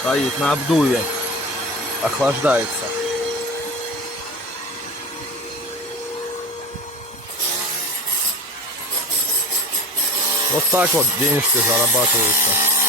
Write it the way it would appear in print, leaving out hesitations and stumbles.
Стоит на обдуве. Охлаждается. Вот так вот денежки зарабатываются.